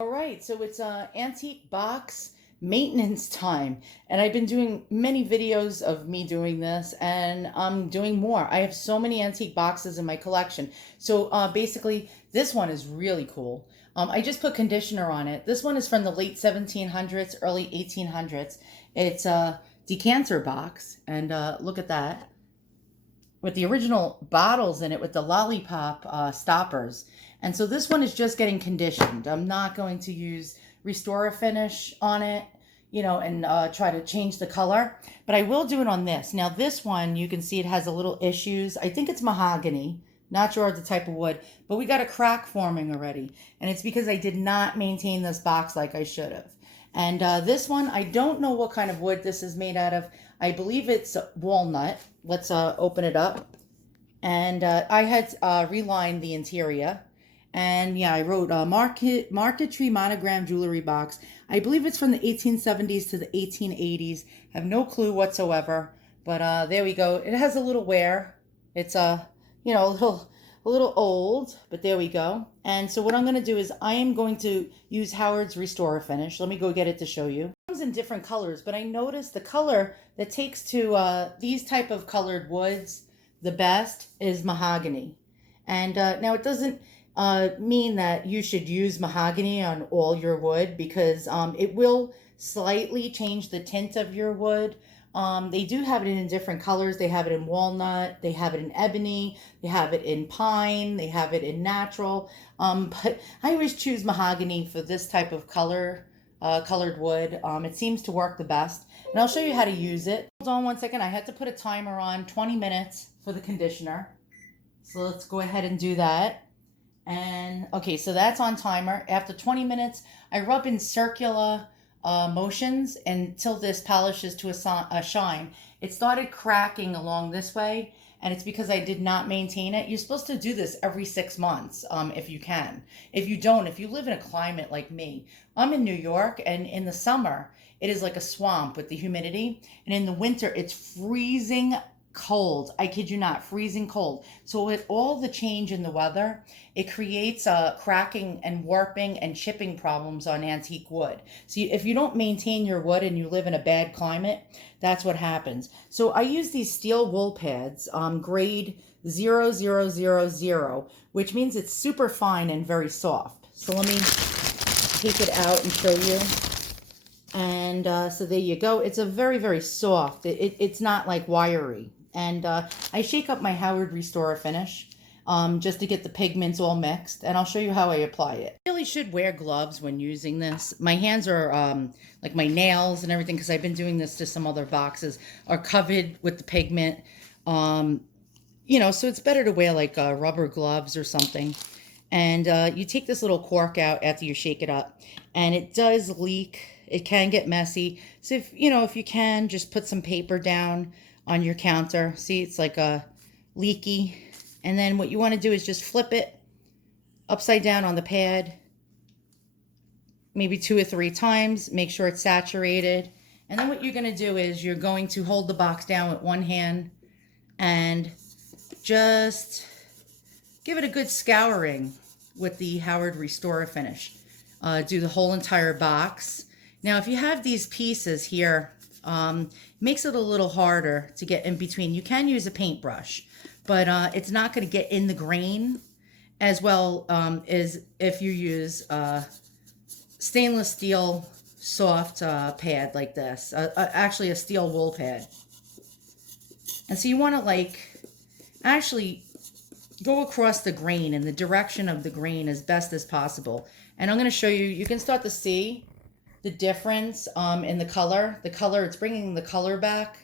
All right, so it's antique box maintenance time, and I've been doing many videos of me doing this, and I'm doing more. I have so many antique boxes in my collection. So basically, this one is really cool. I just put conditioner on it. This one is from the late 1700s, early 1800s. It's a decanter box, and look at that with the original bottles in it with the lollipop stoppers. And so this one is just getting conditioned. I'm not going to use Restore-A-Finish on it, and try to change the color. But I will do it on this. Now this one, you can see it has a little issues. I think it's mahogany. Not sure the type of wood, but we got a crack forming already. And it's because I did not maintain this box like I should have. And this one, I don't know what kind of wood this is made out of. I believe it's walnut. Let's open it up. And I had relined the interior. And yeah, I wrote marquetry monogram jewelry box. I believe it's from the 1870s to the 1880s. Have no clue whatsoever. But there we go. It has a little wear. It's a little old, but there we go. And so what I'm going to do is I am going to use Howard's Restor-A-Finish. Let me go get it to show you. It comes in different colors, but I noticed the color that takes to these type of colored woods the best is mahogany. And now it doesn't mean that you should use mahogany on all your wood because it will slightly change the tint of your wood. They do have it in different colors. They have it in walnut, they have it in ebony, they have it in pine, they have it in natural. But I always choose mahogany for this type of colored wood. It seems to work the best. And I'll show you how to use it. Hold on one second. I had to put a timer on 20 minutes for the conditioner. So let's go ahead and do that. And okay, so that's on timer. After 20 minutes, I rub in circular motions until this polishes to a shine. It started cracking along this way, and it's because I did not maintain it. You're supposed to do this every 6 months if you can. If you don't, if you live in a climate like me, I'm in New York, and in the summer, it is like a swamp with the humidity, and in the winter, it's freezing cold. I kid you not, freezing cold. So with all the change in the weather, it creates cracking and warping and chipping problems on antique wood. So if you don't maintain your wood and you live in a bad climate, that's what happens. So I use these steel wool pads, grade 0000, which means it's super fine and very soft. So let me take it out and show you. And so there you go. It's a very, very soft. It's not like wiry. And I shake up my Howard Restor-A-Finish just to get the pigments all mixed. And I'll show you how I apply it. I really should wear gloves when using this. My hands are, like my nails and everything, because I've been doing this to some other boxes, are covered with the pigment. So it's better to wear like rubber gloves or something. And you take this little cork out after you shake it up. And it does leak. It can get messy. So if you can, just put some paper down on your counter. See, it's like a leaky. And then what you want to do is just flip it upside down on the pad, maybe 2 or 3 times. Make sure it's saturated. And then what you're going to do is you're going to hold the box down with one hand and just give it a good scouring with the Howard Restor-A-Finish. Do the whole entire box. Now, if you have these pieces here, makes it a little harder to get in between. You can use a paintbrush, but it's not going to get in the grain as well as if you use stainless steel soft pad like this, actually a steel wool pad. And so you want to actually go across the grain in the direction of the grain as best as possible. And I'm going to show you, you can start to see the difference in the color. It's bringing the color back,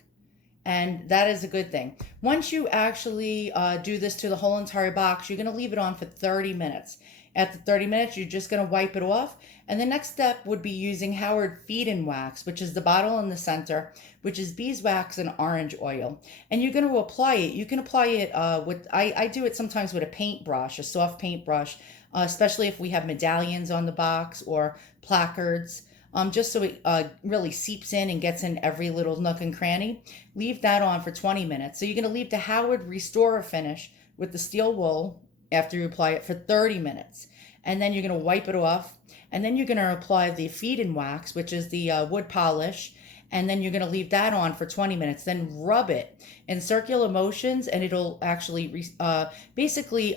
and that is a good thing. Once you actually do this to the whole entire box, you're going to leave it on for 30 minutes. After 30 minutes, you're just going to wipe it off. And the next step would be using Howard Feed-In Wax, which is the bottle in the center, which is beeswax and orange oil. And you're going to apply it. You can apply it with, I do it sometimes with a paintbrush, a soft paintbrush, especially if we have medallions on the box or placards. Just so it really seeps in and gets in every little nook and cranny. Leave that on for 20 minutes. So you're going to leave the Howard Restor-A-Finish with the steel wool after you apply it for 30 minutes. And then you're going to wipe it off. and then you're going to apply the feed-in wax, which is the wood polish, and then you're going to leave that on for 20 minutes. Then rub it in circular motions, and it'll actually basically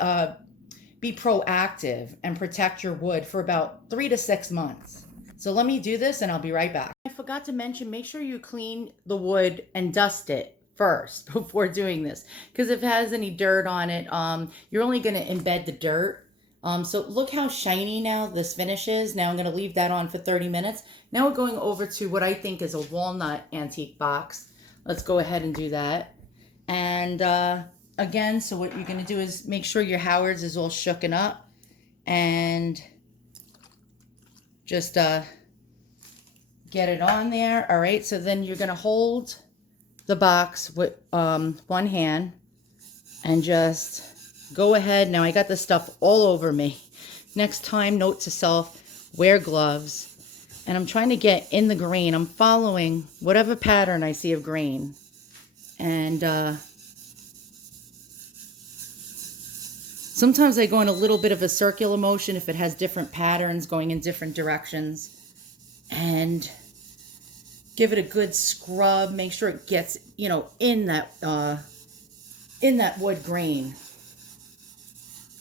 be proactive and protect your wood for about 3 to 6 months. So let me do this and I'll be right back. I forgot to mention, make sure you clean the wood and dust it first before doing this, because if it has any dirt on it, you're only going to embed the dirt. So look how shiny now this finish is. Now I'm going to leave that on for 30 minutes. Now we're going over to what I think is a walnut antique box. Let's go ahead and do that. And again, so what you're going to do is make sure your Howard's is all shooken up, and just get it on there. All right, so then you're going to hold the box with one hand and just go ahead. Now I got this stuff all over me. Next time, note to self, wear gloves. And I'm trying to get in the grain. I'm following whatever pattern I see of grain. And sometimes I go in a little bit of a circular motion if it has different patterns going in different directions. And give it a good scrub. Make sure it gets, you know, in that wood grain.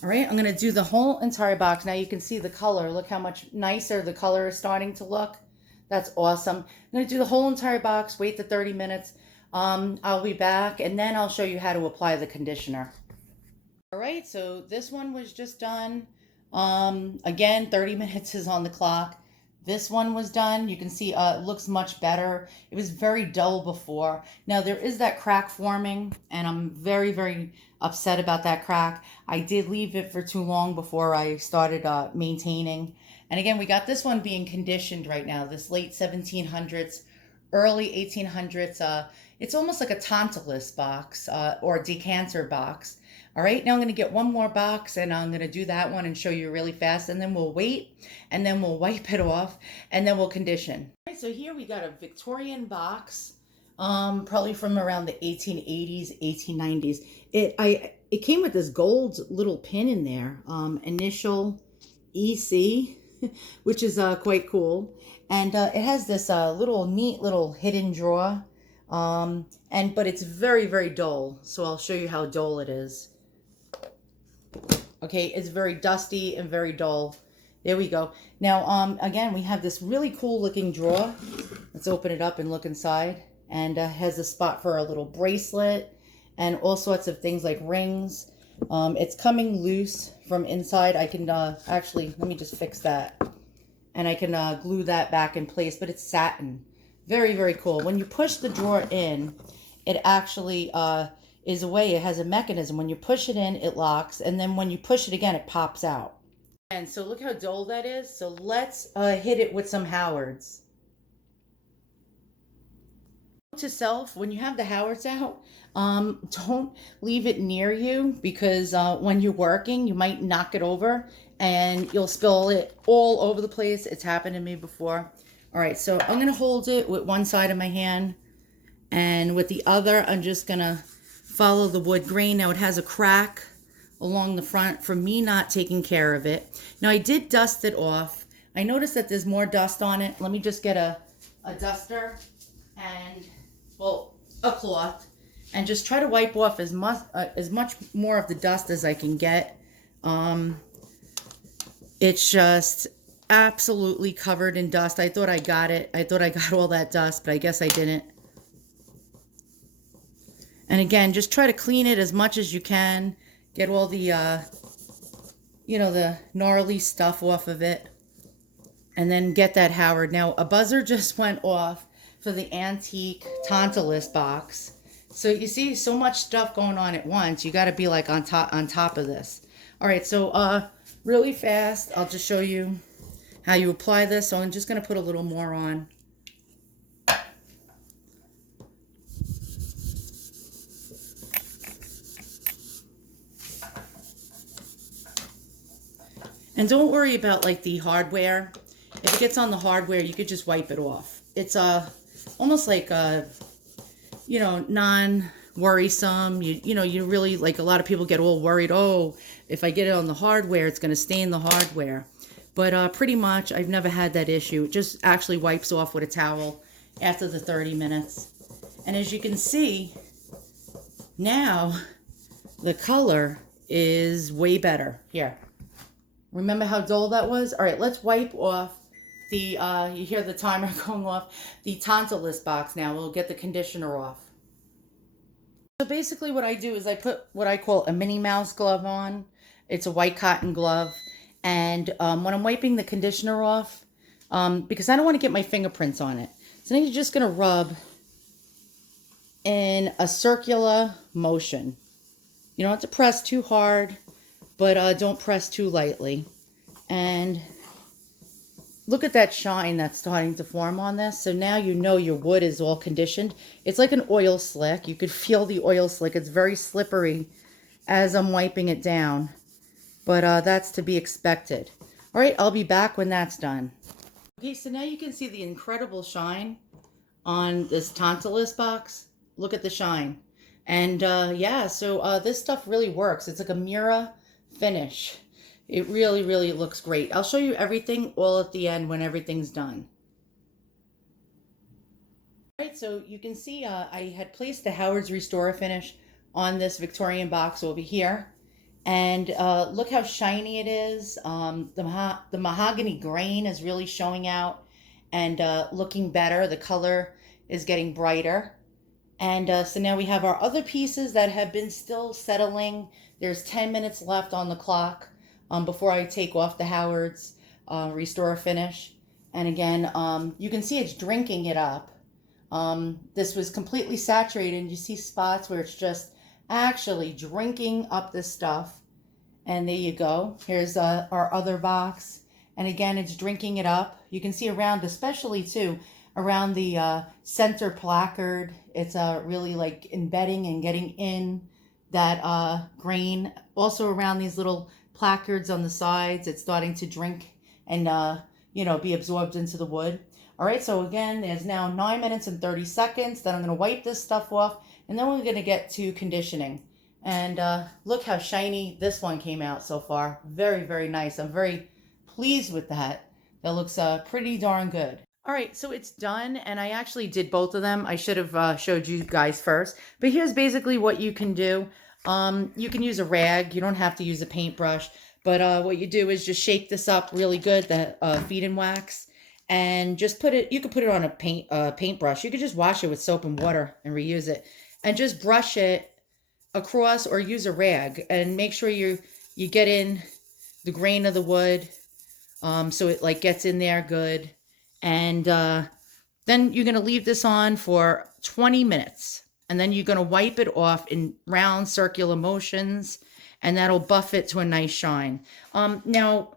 All right, I'm going to do the whole entire box. Now you can see the color. Look how much nicer the color is starting to look. That's awesome. I'm going to do the whole entire box, wait the 30 minutes. I'll be back, and then I'll show you how to apply the conditioner. All right, so this one was just done. Again, 30 minutes is on the clock. This one was done. You can see it looks much better. It was very dull before. Now there is that crack forming, and I'm very, very upset about that crack. I did leave it for too long before I started maintaining. And again, we got this one being conditioned right now, this late 1700s, early 1800s. It's almost like a Tantalus box or a decanter box. All right, now I'm going to get one more box, and I'm going to do that one and show you really fast, and then we'll wait, and then we'll wipe it off, and then we'll condition. All right, so here we got a Victorian box, probably from around the 1880s, 1890s. It came with this gold little pin in there, initial EC, which is quite cool, and it has this neat little hidden drawer, but it's very, very dull, so I'll show you how dull it is. Okay, it's very dusty and very dull. There we go. Now, again, we have this really cool looking drawer. Let's open it up and look inside. And has a spot for a little bracelet and all sorts of things like rings. It's coming loose from inside. I can actually, let me just fix that. And I can glue that back in place, but it's satin. Very, very cool. When you push the drawer in, it actually is a way. It has a mechanism. When you push it in, it locks, and then when you push it again, it pops out. And so look how dull that is. So let's hit it with some Howards. To self, when you have the Howards out, don't leave it near you, because when you're working, you might knock it over and you'll spill it all over the place. It's happened to me before. All right, so I'm going to hold it with one side of my hand, and with the other, I'm just going to follow the wood grain. Now it has a crack along the front from me not taking care of it. Now I did dust it off. I noticed that there's more dust on it. Let me just get a duster and, well, a cloth, and just try to wipe off as much more of the dust as I can get. It's just absolutely covered in dust. I thought I got it. I thought I got all that dust, but I guess I didn't. And again, just try to clean it as much as you can. Get all the, the gnarly stuff off of it. And then get that Howard. Now, a buzzer just went off for the antique Tantalus box. So you see so much stuff going on at once. You got to be like on top of this. All right, so really fast, I'll just show you how you apply this. So I'm just going to put a little more on. And don't worry about like the hardware. If it gets on the hardware, you could just wipe it off. It's almost like non-worrisome. You really, like, a lot of people get all worried, oh, if I get it on the hardware, it's going to stain the hardware. But pretty much I've never had that issue. It just actually wipes off with a towel after the 30 minutes. And as you can see, now the color is way better. Here. Remember how dull that was? All right, let's wipe off the, you hear the timer going off, the Tantalus box now. We'll get the conditioner off. So basically what I do is I put what I call a Minnie Mouse glove on. It's a white cotton glove. And when I'm wiping the conditioner off, because I don't want to get my fingerprints on it. So then you're just going to rub in a circular motion. You don't have to press too hard, but don't press too lightly. And look at that shine that's starting to form on this. So now you know your wood is all conditioned. It's like an oil slick. You could feel the oil slick. It's very slippery as I'm wiping it down. But that's to be expected. All right, I'll be back when that's done. Okay, so now you can see the incredible shine on this Tantalus box. Look at the shine. And yeah, so this stuff really works. It's like a mirror finish. It really, really looks great. I'll show you everything all at the end when everything's done. All right, so you can see I had placed the Howard Restor-A-Finish on this Victorian box over here. And look how shiny it is. The mahogany grain is really showing out and looking better. The color is getting brighter. And so now we have our other pieces that have been still settling. There's 10 minutes left on the clock before I take off the Howard's Restor-A-Finish. And again, you can see it's drinking it up. This was completely saturated, and you see spots where it's just actually drinking up this stuff. And there you go. Here's our other box. And again, it's drinking it up. You can see around, especially too, around the center placard, it's really like embedding and getting in that grain. Also around these little placards on the sides, it's starting to drink and, you know, be absorbed into the wood. All right, so again, there's now 9 minutes and 30 seconds. Then I'm going to wipe this stuff off, and then we're going to get to conditioning. And look how shiny this one came out so far. Very, very nice. I'm very pleased with that. That looks pretty darn good. All right, so it's done, and I actually did both of them. I should have showed you guys first. But here's basically what you can do. You can use a rag. You don't have to use a paintbrush. But what you do is just shake this up really good, the feed and wax. And just put it, you could put it on a paintbrush. You could just wash it with soap and water and reuse it. And just brush it across or use a rag. And make sure you get in the grain of the wood so it like gets in there good. And then you're going to leave this on for 20 minutes. And then you're going to wipe it off in round circular motions. And that'll buff it to a nice shine. Now,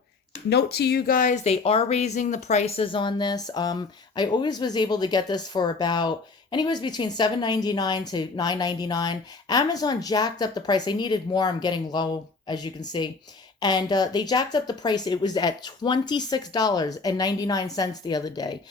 note to you guys, they are raising the prices on this. I always was able to get this for about anyways between $7.99 to $9.99. Amazon jacked up the price. They needed more. I'm getting low, as you can see. And they jacked up the price. It was at $26.99 the other day.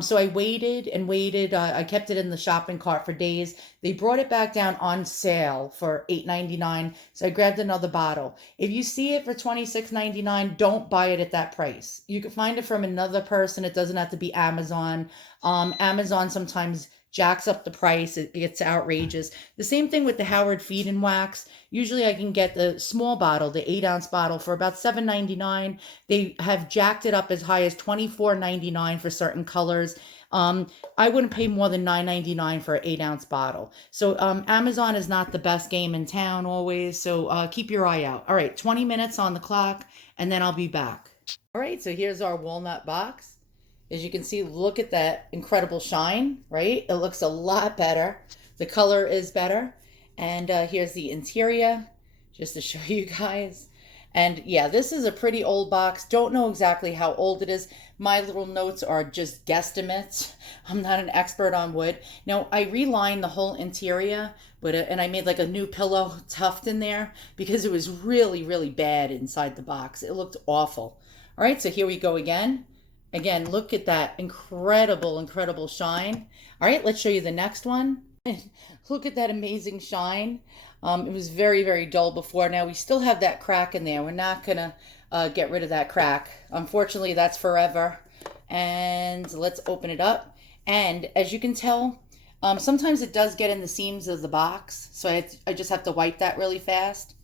So I waited and waited. I kept it in the shopping cart for days. They brought it back down on sale for $8.99. So I grabbed another bottle. If you see it for $26.99, don't buy it at that price. You can find it from another person. It doesn't have to be Amazon. Amazon sometimes jacks up the price. It gets outrageous. The same thing with the Howard Feed and Wax. Usually I can get the small bottle, the 8-ounce bottle, for about $7.99. They have jacked it up as high as $24.99 for certain colors. I wouldn't pay more than $9.99 for an 8-ounce bottle. So Amazon is not the best game in town always. So keep your eye out. All right, 20 minutes on the clock, and then I'll be back. All right, so here's our walnut box. As you can see, look at that incredible shine, right? It looks a lot better. The color is better. And here's the interior, just to show you guys. And yeah, this is a pretty old box. Don't know exactly how old it is. My little notes are just guesstimates. I'm not an expert on wood. Now, I relined the whole interior, and I made like a new pillow tuft in there because it was really, really bad inside the box. It looked awful. All right, so here we go again. Again, look at that incredible, incredible shine. All right, let's show you the next one. Look at that amazing shine. It was very, very dull before. Now we still have that crack in there. We're not gonna get rid of that crack. Unfortunately, that's forever. And let's open it up. And as you can tell, sometimes it does get in the seams of the box. So I just have to wipe that really fast.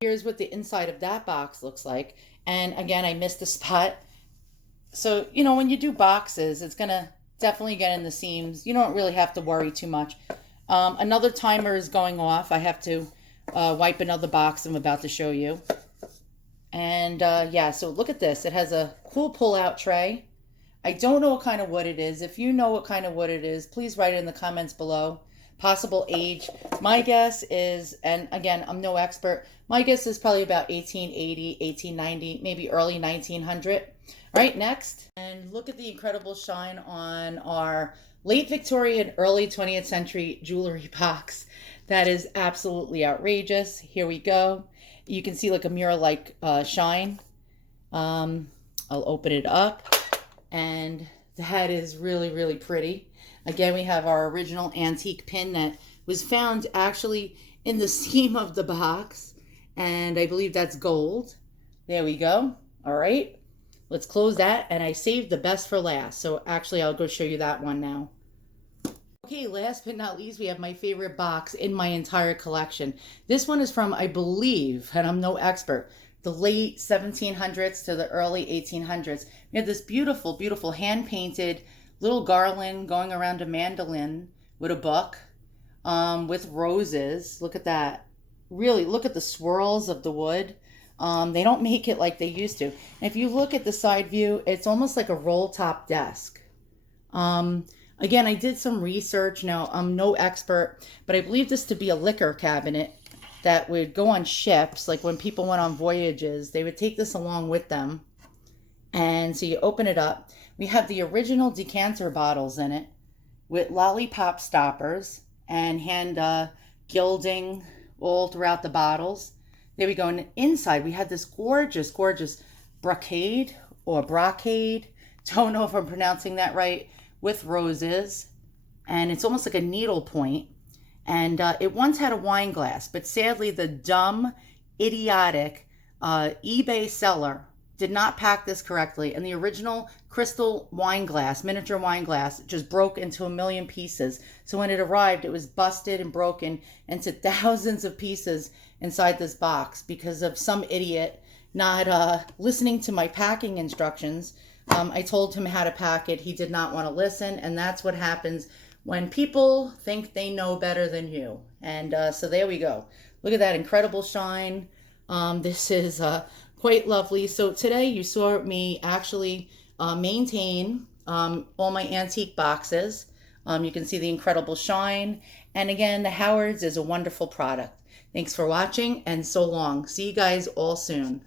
Here's what the inside of that box looks like. And again, I missed a spot. So, you know, when you do boxes, it's gonna definitely get in the seams. You don't really have to worry too much. Another timer is going off. I have to wipe another box I'm about to show you. And yeah, so look at this. It has a cool pull-out tray. I don't know what kind of wood it is. If you know what kind of wood it is, please write it in the comments below. Possible age. My guess is, and again, I'm no expert, my guess is probably about 1880, 1890, maybe early 1900. All right, next. And look at the incredible shine on our late Victorian, early 20th century jewelry box. That is absolutely outrageous. Here we go. You can see like a mirror-like shine. I'll open it up, and that is really, really pretty. Again, we have our original antique pin that was found actually in the seam of the box, and I believe that's gold. There we go. All right, let's close that, and I saved the best for last. So actually, I'll go show you that one now. Okay, last but not least, we have my favorite box in my entire collection. This one is from, I believe, and I'm no expert, the late 1700s to the early 1800s. We have this beautiful, beautiful hand-painted little garland going around a mandolin with a book with roses. Look at that. Really, look at the swirls of the wood. They don't make it like they used to. And if you look at the side view, it's almost like a roll-top desk. Again, I did some research. Now, I'm no expert, but I believe this to be a liquor cabinet that would go on ships. Like when people went on voyages, they would take this along with them. And so you open it up. We have the original decanter bottles in it with lollipop stoppers and hand gilding all throughout the bottles. There we go. And inside, we had this gorgeous, gorgeous brocade or brocade. Don't know if I'm pronouncing that right. With roses, and it's almost like a needle point. And it once had a wine glass, but sadly the dumb, idiotic eBay seller did not pack this correctly, and the original crystal wine glass, miniature wine glass, just broke into a million pieces. So when it arrived, it was busted and broken into thousands of pieces inside this box because of some idiot not listening to my packing instructions. I told him how to pack it. He did not want to listen, and that's what happens when people think they know better than you. And so there we go. Look at that incredible shine. This is quite lovely. So today you saw me actually maintain all my antique boxes. You can see the incredible shine. And again, the Howard's is a wonderful product. Thanks for watching, and so long. See you guys all soon.